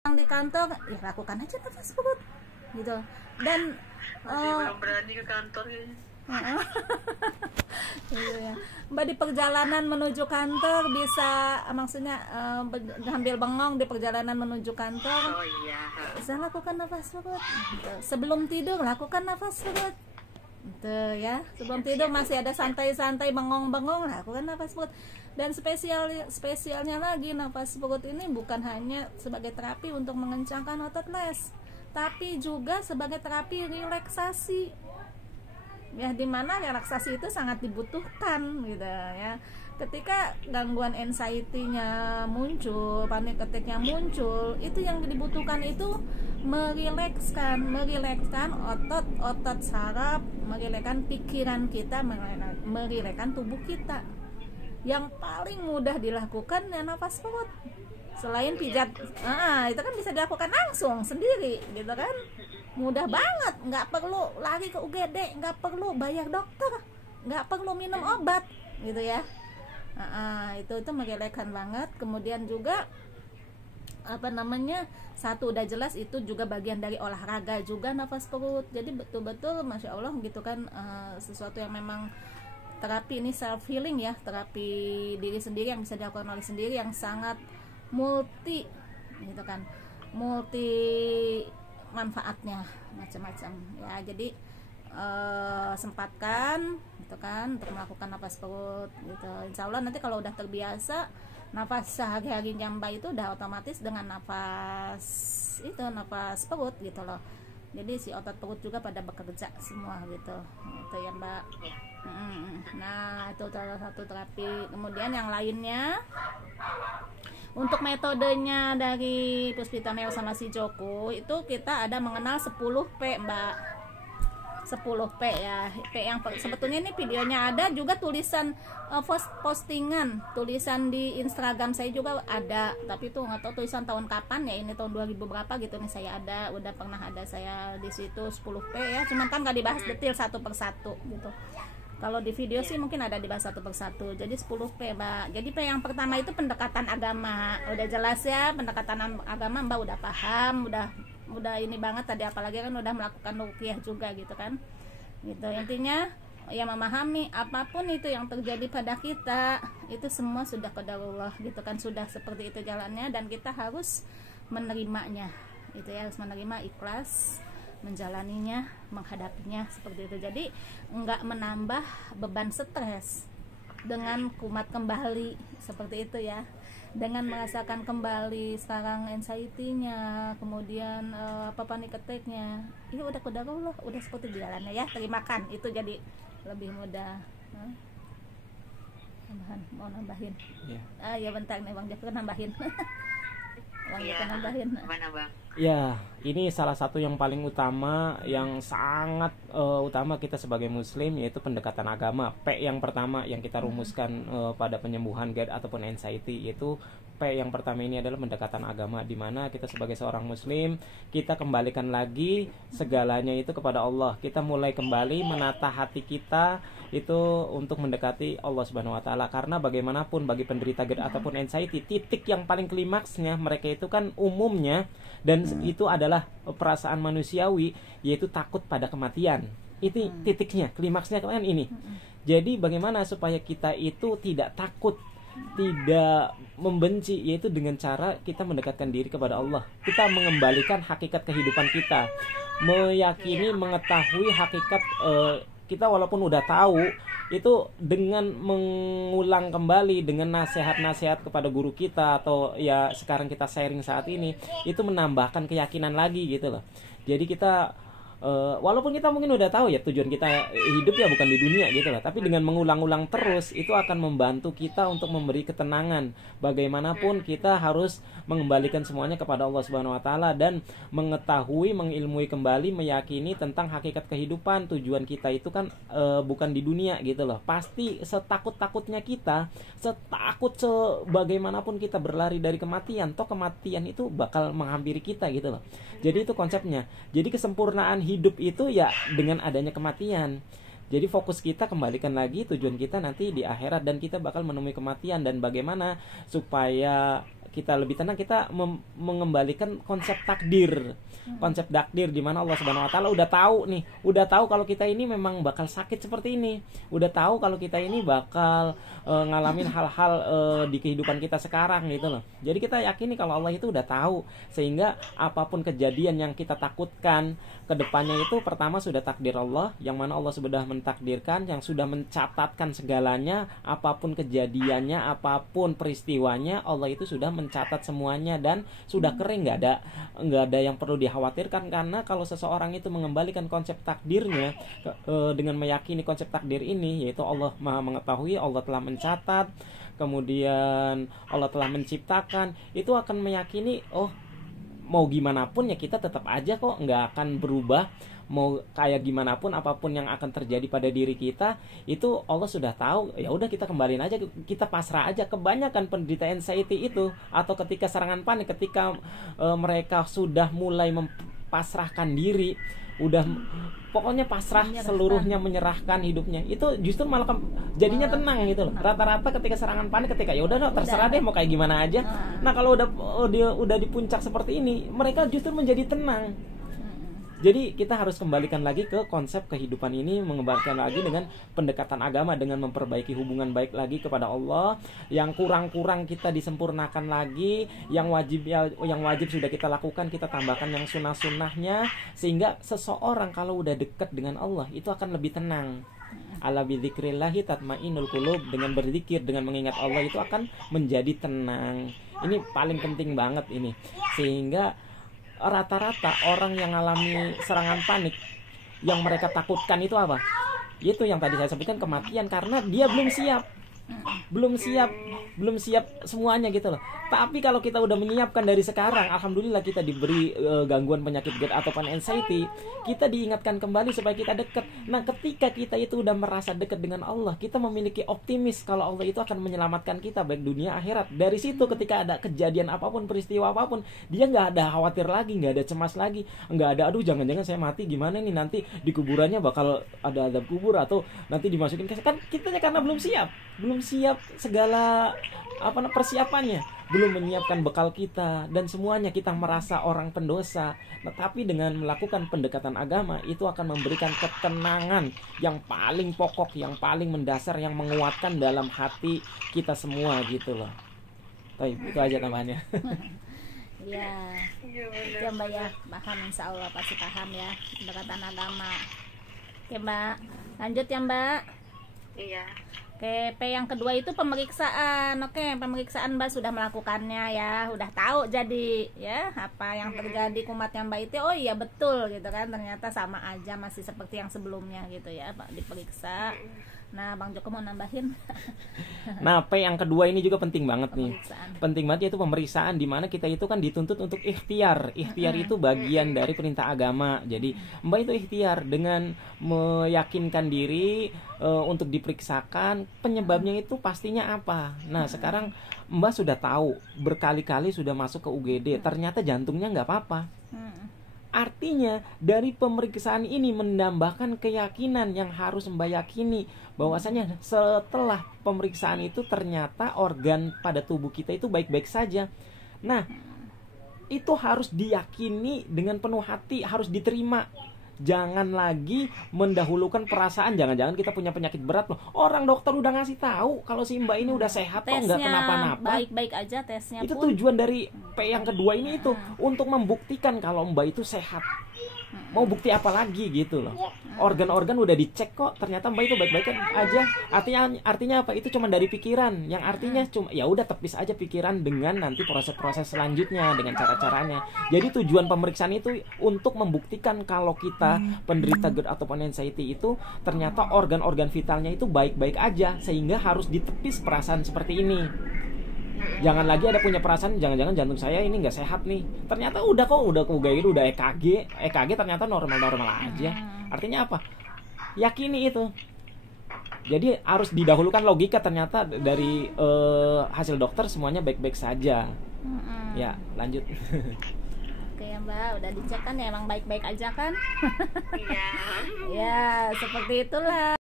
di kantor, ya lakukan aja nafas perut gitu. Dan belum berani ke kantor kayaknya. gitu ya. Mbak di perjalanan menuju kantor bisa, maksudnya sambil bengong di perjalanan menuju kantor, Oh iya. bisa lakukan nafas perut gitu. Sebelum tidur lakukan nafas perut gitu ya. Sebelum tidur masih ada santai-santai bengong-bengong, lakukan nafas perut. Dan spesialnya lagi, nafas perut ini bukan hanya sebagai terapi untuk mengencangkan otot les, tapi juga sebagai terapi relaksasi ya, dimana relaksasi itu sangat dibutuhkan gitu ya. Ketika gangguan anxiety-nya muncul, panik attack-nya muncul, itu yang dibutuhkan itu merilekskan otot saraf, merilekskan pikiran kita, merilekskan tubuh kita. Yang paling mudah dilakukan ya nafas perut. Selain pijat, itu kan bisa dilakukan langsung sendiri gitu kan, mudah banget, nggak perlu lari ke UGD, nggak perlu bayar dokter, nggak perlu minum obat gitu ya. Itu merilekskan banget. Kemudian juga satu udah jelas itu juga bagian dari olahraga juga nafas perut. Jadi betul-betul masya Allah gitu kan, sesuatu yang memang terapi ini self healing ya, terapi diri sendiri yang bisa dilakukan oleh sendiri, yang sangat multi gitu kan, multi manfaatnya macam-macam ya. Jadi sempatkan gitu kan untuk melakukan nafas perut gitu. Insya Allah nanti kalau udah terbiasa nafas sehari-hari Mbak itu udah otomatis dengan nafas perut gitu loh. Jadi si otot perut juga pada bekerja semua gitu. Itu ya Mbak. Nah itu salah satu terapi. Kemudian yang lainnya, untuk metodenya dari Puspita Neo sama si Joko itu kita ada mengenal 10P Mbak. 10P ya. P yang sebetulnya ini videonya ada, juga tulisan postingan, tulisan di Instagram saya juga ada, tapi itu nggak tahu tulisan tahun kapan ya, ini tahun 2000 berapa gitu nih, saya ada, udah pernah ada saya di situ 10P ya, cuman kan nggak dibahas detail satu persatu gitu. Kalau di video sih mungkin ada dibahas satu persatu. Jadi 10P Mbak. Jadi P yang pertama itu pendekatan agama, udah jelas ya, pendekatan agama Mbak udah paham, udah ini banget tadi, apalagi kan udah melakukan ruqyah juga gitu kan gitu. Intinya ya memahami apapun itu yang terjadi pada kita itu semua sudah qadarullah gitu kan, sudah seperti itu jalannya, dan kita harus menerimanya itu ya, harus menerima, ikhlas menjalaninya, menghadapinya seperti itu. Jadi enggak menambah beban stres dengan kumat kembali seperti itu ya, dengan merasakan kembali sekarang anxiety-nya, kemudian panik attack-nya, ini udah qadarullah, udah seperti jalannya ya, terimakan itu, jadi lebih mudah. Mau nambahin ya bentar nih Bang Jafar, nambahin. Bang Jafar nambahin mana Bang? Ya, ini salah satu yang paling utama, yang sangat utama kita sebagai muslim, yaitu pendekatan agama. P yang pertama yang kita rumuskan pada penyembuhan GERD ataupun anxiety, yaitu P yang pertama ini adalah pendekatan agama, di mana kita sebagai seorang muslim, kita kembalikan lagi segalanya itu kepada Allah. Kita mulai kembali menata hati kita itu untuk mendekati Allah Subhanahu wa taala, karena bagaimanapun bagi penderita GERD ataupun anxiety, titik yang paling klimaksnya mereka itu kan umumnya, dan itu adalah perasaan manusiawi, yaitu takut pada kematian. Itu titiknya, klimaksnya kan ini. Jadi bagaimana supaya kita itu tidak takut, tidak membenci, yaitu dengan cara kita mendekatkan diri kepada Allah. Kita mengembalikan hakikat kehidupan kita, meyakini, mengetahui hakikat kita walaupun udah tahu itu, dengan mengulang kembali dengan nasihat-nasihat kepada guru kita, atau ya sekarang kita sharing saat ini, itu menambahkan keyakinan lagi gitu loh. Jadi kita walaupun kita mungkin udah tahu ya tujuan kita hidup ya bukan di dunia gitu lah, tapi dengan mengulang-ulang terus itu akan membantu kita untuk memberi ketenangan. Bagaimanapun kita harus mengembalikan semuanya kepada Allah Subhanahu wa taala, dan mengetahui, mengilmui kembali, meyakini tentang hakikat kehidupan. Tujuan kita itu kan bukan di dunia gitu loh. Pasti setakut-takutnya kita, setakut sebagaimanapun kita berlari dari kematian, toh kematian itu bakal menghampiri kita gitu loh. Jadi itu konsepnya. Jadi kesempurnaan hidup itu ya dengan adanya kematian. Jadi fokus kita kembalikan lagi tujuan kita nanti di akhirat, dan kita bakal menemui kematian, dan bagaimana supaya kita lebih tenang, kita mengembalikan konsep takdir. Konsep takdir di mana Allah Subhanahu wa taala udah tahu kalau kita ini memang bakal sakit seperti ini. Udah tahu kalau kita ini bakal ngalamin hal-hal di kehidupan kita sekarang gitu loh. Jadi kita yakini kalau Allah itu udah tahu, sehingga apapun kejadian yang kita takutkan ke depannya itu pertama sudah takdir Allah, yang mana Allah sudah mentakdirkan, yang sudah mencatatkan segalanya, apapun kejadiannya, apapun peristiwanya, Allah itu sudah mencatat semuanya dan sudah kering, nggak ada yang perlu dikhawatirkan. Karena kalau seseorang itu mengembalikan konsep takdirnya dengan meyakini konsep takdir ini, yaitu Allah Maha mengetahui, Allah telah mencatat, kemudian Allah telah menciptakan, itu akan meyakini mau gimana pun ya kita tetap aja kok, nggak akan berubah. Mau kayak gimana pun, apapun yang akan terjadi pada diri kita, itu Allah sudah tahu. Ya udah, kita kembaliin aja, kita pasrah aja. Kebanyakan penderita anxiety itu, atau ketika serangan panik, ketika mereka sudah mulai pasrahkan diri, udah pokoknya pasrah seluruhnya, menyerahkan hidupnya, itu justru malah jadinya tenang gitu loh. Rata-rata ketika serangan panik, ketika ya udah terserah deh mau kayak gimana aja. Nah kalau udah di puncak seperti ini, mereka justru menjadi tenang. Jadi kita harus kembalikan lagi ke konsep kehidupan ini, mengembalikan lagi dengan pendekatan agama, dengan memperbaiki hubungan baik lagi kepada Allah. Yang kurang-kurang kita disempurnakan lagi, yang wajib sudah kita lakukan, kita tambahkan yang sunnah-sunnahnya, sehingga seseorang kalau udah dekat dengan Allah itu akan lebih tenang. Ala bidzikrillahi tatmainul qulub, dengan berzikir, dengan mengingat Allah itu akan menjadi tenang. Ini paling penting banget ini. Sehingga rata-rata orang yang mengalami serangan panik, yang mereka takutkan itu apa? Itu yang tadi saya sebutkan, kematian, karena dia belum siap semuanya gitu loh. Tapi kalau kita udah menyiapkan dari sekarang, alhamdulillah kita diberi gangguan penyakit GERD ataupun anxiety, kita diingatkan kembali supaya kita dekat. Nah, ketika kita itu udah merasa dekat dengan Allah, kita memiliki optimis kalau Allah itu akan menyelamatkan kita baik dunia akhirat. Dari situ ketika ada kejadian apapun, peristiwa apapun, dia nggak ada khawatir lagi, nggak ada cemas lagi, nggak ada aduh jangan-jangan saya mati gimana nih, nanti di kuburannya bakal ada azab kubur atau nanti dimasukin kan kitanya karena belum siap segala persiapannya, belum menyiapkan bekal kita dan semuanya, kita merasa orang pendosa. Tetapi dengan melakukan pendekatan agama itu akan memberikan ketenangan yang paling pokok, yang paling mendasar, yang menguatkan dalam hati kita semua gitu loh. Itu aja tambahannya. Ya, itu Mbak ya, paham, insya Allah pasti paham ya pendekatan agama. Oke Mbak, lanjut ya Mbak. Iya. Oke, P yang kedua itu pemeriksaan. Oke, pemeriksaan Mbak sudah melakukannya ya, udah tahu jadi ya apa yang terjadi kumatnya Mbak itu. Oh iya betul gitu kan, ternyata sama aja, masih seperti yang sebelumnya gitu ya Pak, diperiksa. Nah, Bang Joko mau nambahin. Nah, P yang kedua ini juga penting banget nih. Penting banget, yaitu pemeriksaan, di mana kita itu kan dituntut untuk ikhtiar. Ikhtiar itu bagian dari perintah agama. Jadi, Mbak itu ikhtiar dengan meyakinkan diri untuk diperiksakan penyebabnya itu pastinya apa. Nah, sekarang Mbak sudah tahu, berkali-kali sudah masuk ke UGD, ternyata jantungnya nggak apa-apa. Artinya dari pemeriksaan ini menambahkan keyakinan yang harus Mbak yakini bahwasanya setelah pemeriksaan itu ternyata organ pada tubuh kita itu baik-baik saja. Nah, itu harus diyakini dengan penuh hati, harus diterima. Jangan lagi mendahulukan perasaan, jangan-jangan kita punya penyakit berat loh. Orang dokter udah ngasih tahu kalau si Mbak ini udah sehat kok, nggak kenapa-napa. Baik-baik aja tesnya. Itu tujuan dari P yang kedua ini itu untuk membuktikan kalau Mbak itu sehat. Mau bukti apa lagi gitu loh. Organ-organ udah dicek kok, ternyata Mbak itu baik-baik aja. Artinya apa? Itu cuma dari pikiran. Yang artinya cuma ya udah tepis aja pikiran dengan nanti proses-proses selanjutnya dengan cara-caranya. Jadi tujuan pemeriksaan itu untuk membuktikan kalau kita penderita GERD ataupun anxiety itu ternyata organ-organ vitalnya itu baik-baik aja, sehingga harus ditepis perasaan seperti ini. Jangan lagi ada punya perasaan jangan-jangan jantung saya ini nggak sehat nih. Ternyata udah gitu, udah EKG ternyata normal-normal aja. Artinya apa? Yakini itu. Jadi harus didahulukan logika, ternyata dari hasil dokter semuanya baik-baik saja. Ya, lanjut. Oke ya Mbak, udah dicek kan ya, emang baik-baik aja kan? Iya. Ya, seperti itulah.